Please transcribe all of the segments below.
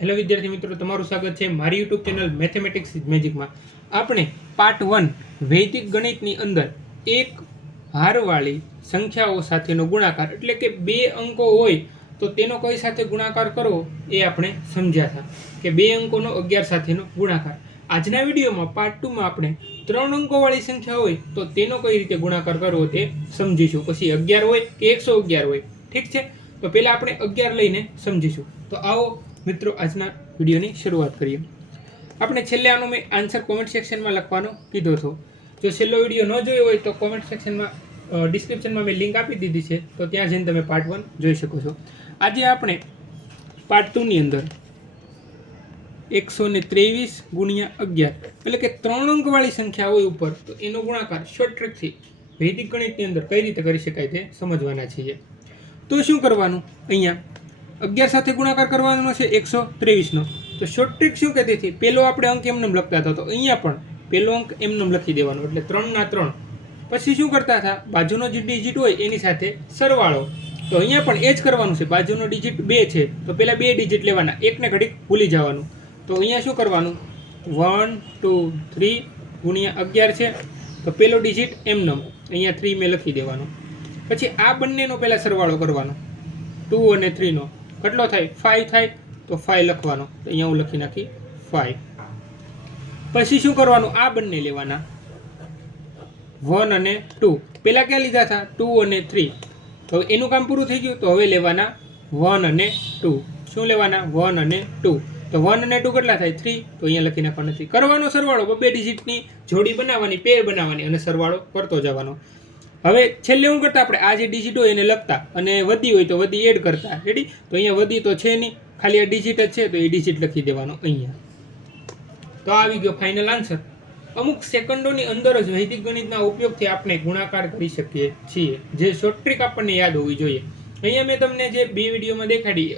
Hello વિદ્યાર્થી મિત્રો, તમારું સ્વાગત છે મારી યુટ્યુબ ચેનલ મેથેમેટિક્સ મેજિકમાં આપણે પાર્ટ વન વૈદિક ગણિતની અંદર એક હારવાળી સંખ્યાઓ સાથેનો ગુણાકાર, એટલે કે બે અંકો હોય તો તેનો કઈ સાથે ગુણાકાર કરવો એ આપણે સમજ્યા હતા, કે બે અંકોનો અગિયાર સાથેનો ગુણાકાર. આજના વિડીયોમાં પાર્ટ ટુમાં આપણે ત્રણ અંકોવાળી સંખ્યા હોય તો તેનો કઈ રીતે ગુણાકાર કરવો તે સમજીશું. પછી અગિયાર હોય કે એકસો અગિયાર હોય, ઠીક છે? તો પહેલાં આપણે અગિયાર લઈને સમજીશું. તો આવો મિત્રો, આજના વિડીયોની શરૂઆત કરીએ. આપણે છેલ્લે આનો મેં આન્સર કોમેન્ટ સેક્શનમાં લખવાનો કીધો હતો. જો છેલ્લો વીડિયો ન જોયો હોય તો કોમેન્ટ સેક્શનમાં ડિસ્ક્રિપ્શનમાં મેં લિંક આપી દીધી છે. તો ત્યાં જઈને તમે પાર્ટ વન જોઈ શકો છો. આજે આપણે પાર્ટ ટુની અંદર એકસો ને ત્રેવીસ ગુણ્યા અગિયાર, એટલે કે ત્રણ અંકવાળી સંખ્યા હોય ઉપર, તો એનો ગુણાકાર શોર્ટ ટ્રીકથી વૈદિક ગણિતની અંદર કઈ રીતે કરી શકાય તે સમજવાના છીએ. તો શું કરવાનું? અહીંયા અગિયાર સાથે ગુણાકાર કરવાનો છે એકસો ત્રેવીસનો. તો શોર્ટ ટ્રીક શું કહેતી હતી? પહેલો આપણે અંક એમને લખતા હતા. તો અહીંયા પણ પહેલો અંક એમને લખી દેવાનો. એટલે ત્રણના ત્રણ. પછી શું કરતા હતા? બાજુનો જે ડિજિટ હોય એની સાથે સરવાળો. તો અહીંયા પણ એ જ કરવાનું છે. બાજુનો ડિજિટ બે છે. તો પહેલાં બે ડિજિટ લેવાના. એકને ઘડીક ભૂલી જવાનું. તો અહીંયા શું કરવાનું? વન, ટુ, થ્રી ગુણ્યા અગિયાર છે. તો પહેલો ડિજિટ એમનો. અહીંયા થ્રી મેં લખી દેવાનો. પછી આ બંનેનો પહેલાં સરવાળો કરવાનો. ટુ અને થ્રીનો. કેટલો થાય? ફાઇવ થાય? તો ફાઇવ લખવાનો. અહીંયા હું લખી નાખી ફાઈવ પછી શું કરવાનું? આ બંને લેવાના. વન અને ટુ. પહેલાં ક્યાં લીધા હતા? ટુ અને થ્રી. તો એનું કામ પૂરું થઈ ગયું. તો હવે લેવાના વન અને ટુ. શું લેવાના? વન અને ટુ. તો વન અને ટુ કેટલા થાય? થ્રી. તો અહીંયા લખી નાખવા નથી. કરવાનો સરવાળો. બે ડિજિટની જોડી બનાવવાની પેર બનાવવાની અને સરવાળો કરતો જવાનો. હવે છેલ્લે હું કરતા આપણે આ જે ડિજિટ હોય એને લખતા અને વધી હોય તો વધી એડ કરતા. રેડી તો અહીંયા વધી તો છે નહીં. ખાલી આ ડિજિટ જ છે, તો એ ડિજિટ લખી દેવાનો અહીંયા. તો આવી ગયો ફાઇનલ આન્સર અમુક સેકન્ડોની અંદર જ વૈદિક ગણિતના ઉપયોગથી આપણે ગુણાકાર કરી શકીએ છીએ. જે શોર્ટ ટ્રીક આપણને યાદ હોવી જોઈએ. અહીંયા મેં તમને જે બે વિડીયોમાં દેખાડી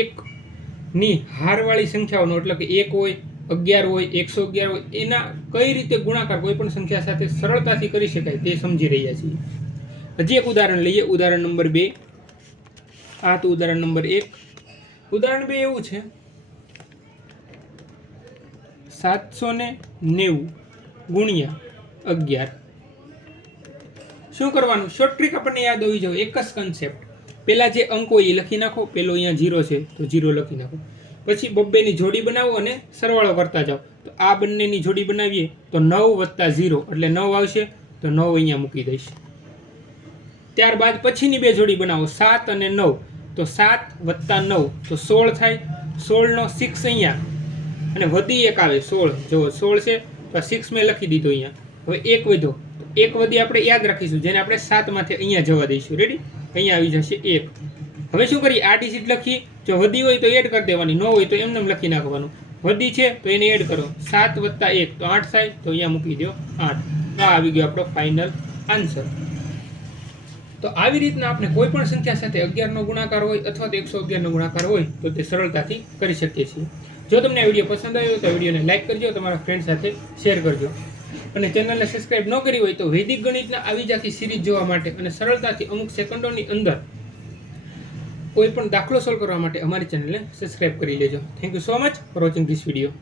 એકની હારવાળી સંખ્યાઓનો, એટલે કે એક હોય અગિયાર હોય, એકસો અગિયાર હોય, એના કઈ રીતે ગુણાકાર કોઈ પણ સંખ્યા સાથે સરળતાથી કરી શકાય તે સમજી રહ્યા છીએ. હજી એક ઉદાહરણ લઈએ, ઉદાહરણ નંબર બે. આ તો ઉદાહરણ નંબર એક. ઉદાહરણ બે એવું છે. સાતસો ને નેવું ગુણ્યા અગિયાર. શું કરવાનું? શોર્ટ ટ્રીક આપણને યાદ હોવી જોઈએ એક જ કન્સેપ્ટ પહેલાં જે અંકો એ લખી નાખો, પેલો અહીંયા જીરો છે, તો જીરો લખી નાખો. પછી બબ્બેની જોડી બનાવો અને સરવાળો કરતા જાઓ. તો આ બંનેની જોડી બનાવીએ તો નવ વત્તા ઝીરો એટલે નવ આવશે તો નવ અહીંયા મૂકી દઈશ. ત્યારબાદ પછીની બે જોડી બનાવો, સાત અને નવ. તો સાત વત્તા નવ, તો સોળ થાય. સોળનો સિક્સ અહીંયા. અને વધી એક આવે, સોળ. જો સોળ છે, તો સિક્સ મેં લખી દીધો અહીંયા. હવે એક વધ્યો તો એક વધી આપણે યાદ રાખીશું, જેને આપણે સાતમાંથી અહીંયા જવા દઈશું. રેડી અહીંયા આવી જશે એક. હવે શું કરીએ? આ ડિજિટ લખીએ. જો વધી હોય તો એડ કરી દેવાની, ન હોય તો એમને એમ લખી નાખવાનું. વધી છે તો એને એડ કરો. સાત વત્તા એક, તો આઠ થાય. તો અહીંયા મૂકી દો આઠ. આ આવી ગયો આપણો ફાઇનલ આન્સર તો આવી રીતના આપણે કોઈ પણ સંખ્યા સાથે અગિયારનો ગુણાકાર હોય અથવા તો એકસો અગિયારનો ગુણાકાર હોય, તો તે સરળતાથી કરી શકીએ છીએ. જો તમને આ વીડિયો પસંદ આવ્યો તો વિડીયોને લાઇક કરજો, તમારા ફ્રેન્ડ સાથે શેર કરજો. અને ચેનલને સબસ્ક્રાઇબ ન કરી હોય તો વૈદિક ગણિતના આવી જાતી સિરીઝ જોવા માટે અને સરળતાથી અમુક સેકન્ડોની અંદર કોઈ પણ દાખલો સોલ્વ કરવા માટે અમારી ચેનલને સબસ્ક્રાઇબ કરી લેજો. Thank you so much for watching this video